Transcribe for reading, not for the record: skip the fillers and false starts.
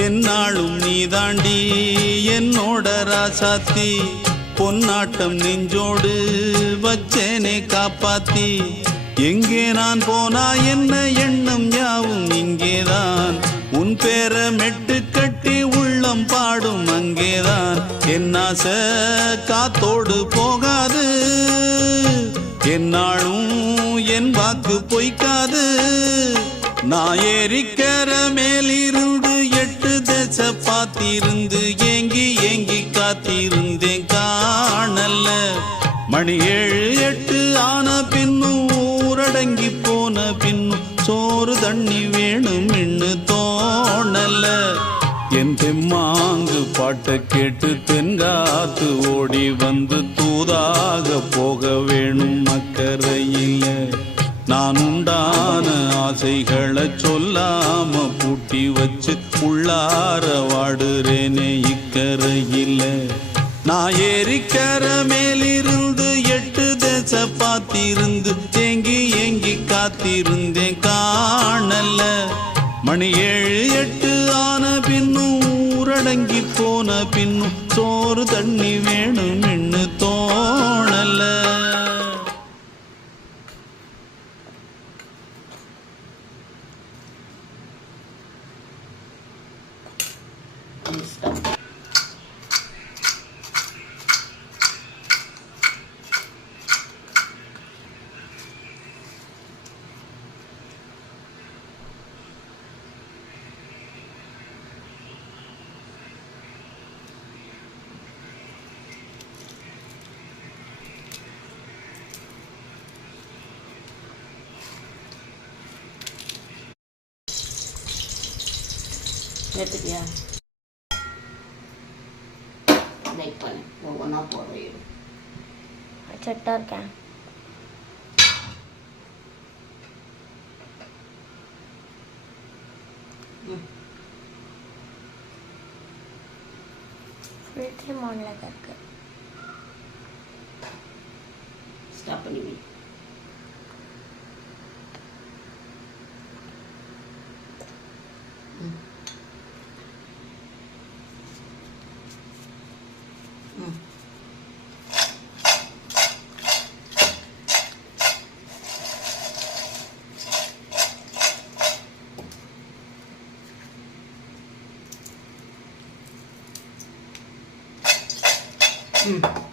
என்னாலும் நீதாண்டி என்னோட ராசாத்தி பொன்னாட்டம் நெஞ்சோடு வச்சேனே காப்பாத்தி எங்கே நான் போனா என்ன எண்ணம் யாவும் இங்கேதான் உன் பேர மெட்டு கட்டி உள்ளம் பாடும் அங்கேதான் என்னாச காத்தோடு போகாது என்னாலும் என் வாக்கு பொய்க்காது நான் ஏறிக்கிற மேலிருந்து 8 தேச பார்த்திருந்து ஏங்கி ஏங்கி காத்திருந்தேன் காணல மணி 7 8 ஆன பின்னும் ஊரடங்கி போன பின்னும் சோறு தண்ணி வேணும் இன்னு தோணல என் தெம்மாங்கு பாட்டை கேட்டு தென்காத்து ஓடி வந்து தூதாக போக வேணும் அக்கறையில நான் உண்டான ஆசைகளை சொல்லாம பூட்டி வச்சு உள்ளார வாடுறேனே இக்கரையில நான் ஏறிக்கிற மேலிருந்து 8 தேச பார்த்திருந்து ஏங்கி ஏங்கி காத்திருந்தேன் காணல மணி 7 8 ஆன பின்னும் ஊரடங்கி போன பின்னும் சோறு தண்ணி வேணும் இன்னு தோணல. எடுத்துக்கியா லைக் பண்ணு ஒவ்வொன்றா போடுறேன் சட்டா இருக்கேன் ஃபுல் டைம் ஆன்ல தான் இருக்கு ஸ்டாப் பண்ணி Mm.